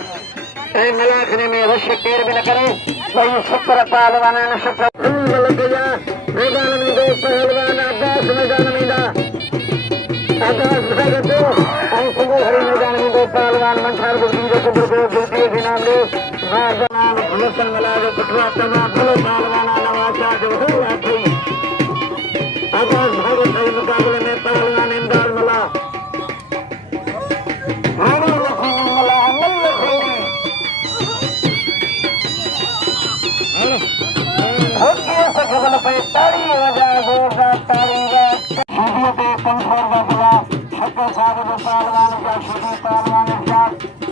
मलाखने में अवश्य पैर भी न करे। वही शुक्र पहलवान शुक्र लग गया मैदान में दो पहलवान अब्बास मैदान में अब्बास भगत हरी मैदान में दो पहलवान मंठार द्वितीय नाम ले भूषण मला जो कुटवा तमा भलो पहलवान नवाचा जो हो अब्बास भगत के मुकाबले में पहलवान इमदाद मला ताड़ी वजा जोरदार ताड़ी वीडियो पे कंफर्म का बुला शक्कर साहब पहलवान का छोटे पहलवान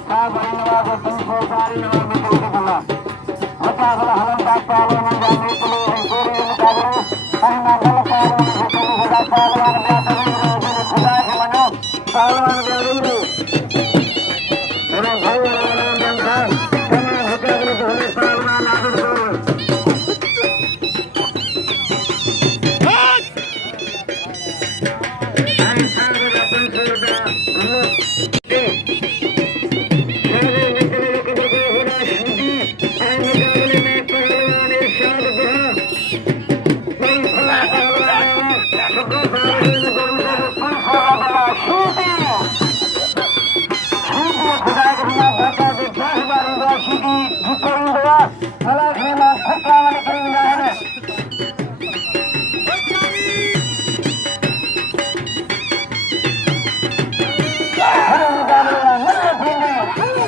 साहब नवाज तुमको सारी नवाज में कोई बुला मुकाबला हलन का पहलवान जाने के लिए गोरी मुकाबला कहीं ना गलत पहलवान से कोई बड़ा पहलवान बेहतरीन खुदा के मनो पहलवान बेहतरीन मेरा भाई वाला नाम बनता तमाम मुकाबले को हमें पहलवान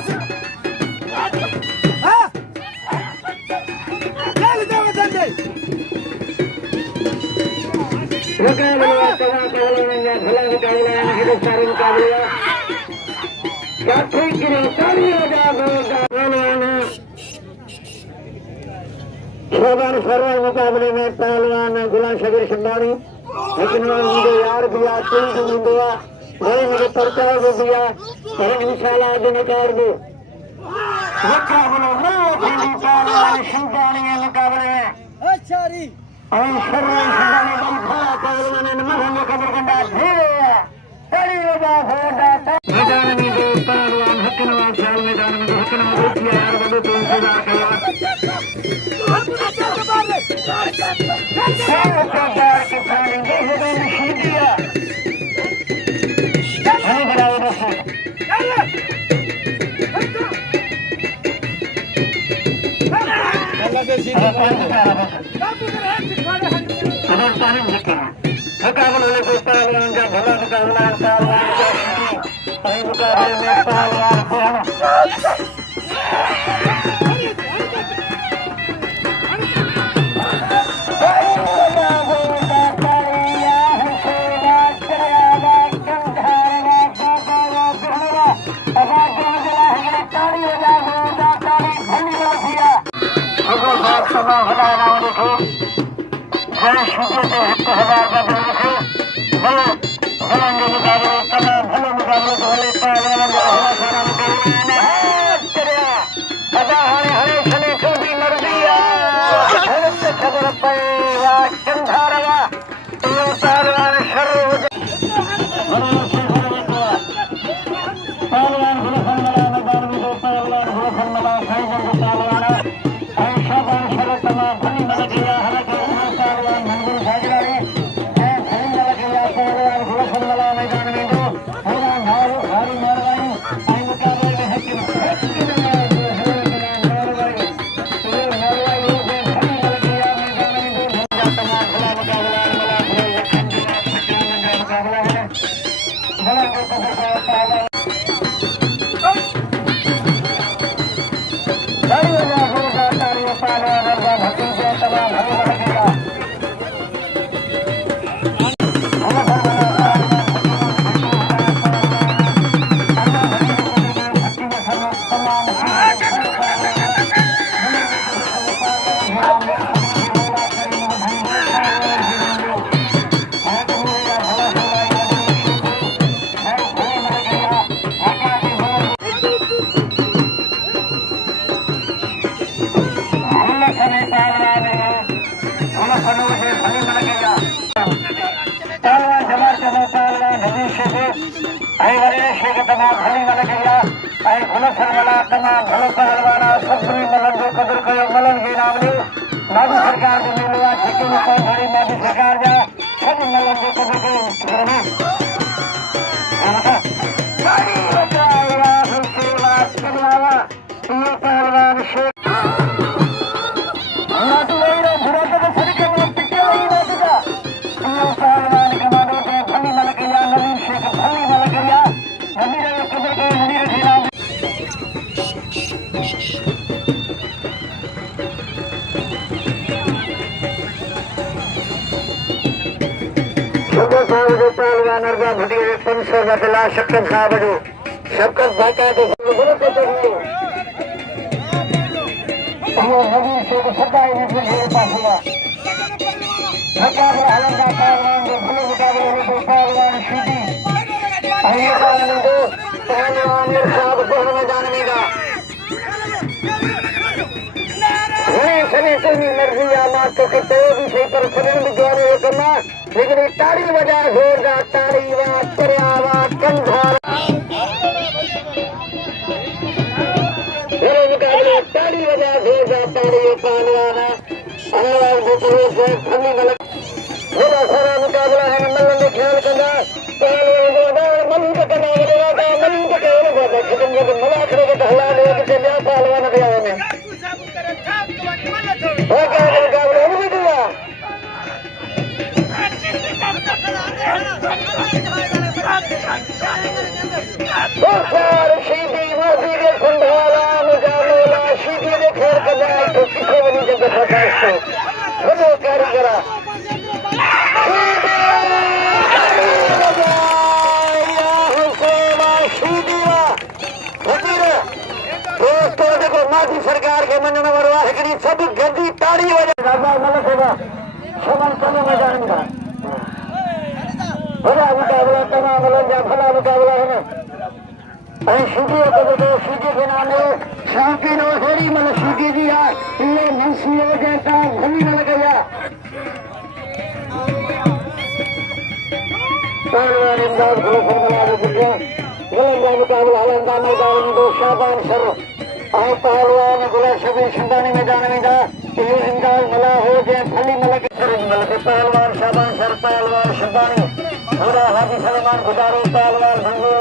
आदर करो। मुकाबले में पहलवान गुलाम शबीर शंदानी लेकिन मुझे यार दिया कोई दिया वही मुझे परचार को दिया इंशाल्लाह दिन कर दो शंदानी मुकाबले में अच्छारी और शंदानी पहलवान मरने का बरगंडा मैदान में दो पहलवान हकनवाज साल मैदान में हकनवाज यार बड़े तो इंतजार किया मुकाबले को पहलवान का भला मुकाबला पहलवान का मुकाबले में पहलवान सरमला कमा भलो पहलवाना सब्री मलन जो कदर कयो मलन के नाम ले मोदी सरकार जो मिलवा ठेके में कौन घड़ी मोदी सरकार जा सब मलन जो कदर कयो करना गाड़ी बजाया हमसे बात करवावा ये पहलवान शेख ना तो ये बुरा तो सही के वो पिटे नहीं बैठेगा ये पहलवान कमांडो के भली मलकिया नवीन शेख भली मलकिया नबी रे कदर के नबी रे नाम पहलवान अर्बा भटिया 500 का दिला शक्कर साहब जो शक्कर भाका तो बोलो तो वो नवीन शेख सदाई ने मेरे पास हुआ मुकाबला हलंगा पहलवान जो भले मुकाबले में तो पहलवान सीधी आइए पहलवान साहब को हमें जानने का सनी तेरी मर्जी आमा तो कहते हो भी सही पर सनी भी जोड़े हो करना लेकिन ताड़ी बजा जोरदार ताड़ी वाह चरियावा कंधार मेरे मुकाबले ताड़ी बजा जोरदार ताड़ी पहलवाना पहलवान दूसरे से फनी मलक मेरा सारा मुकाबला है मल्लन ने ख्याल करना पहलवान को मल्लन को करना पड़ेगा मल्लन को कहना पड़ेगा खत्म जब मला खड़े को हला दे कि चलिया पहलवान दिया ने सरकार के मन में वरवा है कि सब गंदी ताड़ी वजह राजा गलत होगा समन चले मैदान का बड़ा मुकाबला तमाम मलन जा भला मुकाबला है ना अरे सीधी को तो सीधी के नाम है शांति नो हेरी मन सीधी जी आ ये मनसी हो जाता भली न गया पहलवान इमदाद को फरमाया दे गया गलत मुकाबला हलंगा मैदान में दो शाबान सर आए पहलवान गुला शबीर शिंदानी मैदान में था ये इमदाद मला हो गए भली मलक मलक पहलवान शाबान सर पहलवान शिंदानी पूरा हाजी सलमान गुजारो पहलवान भंगो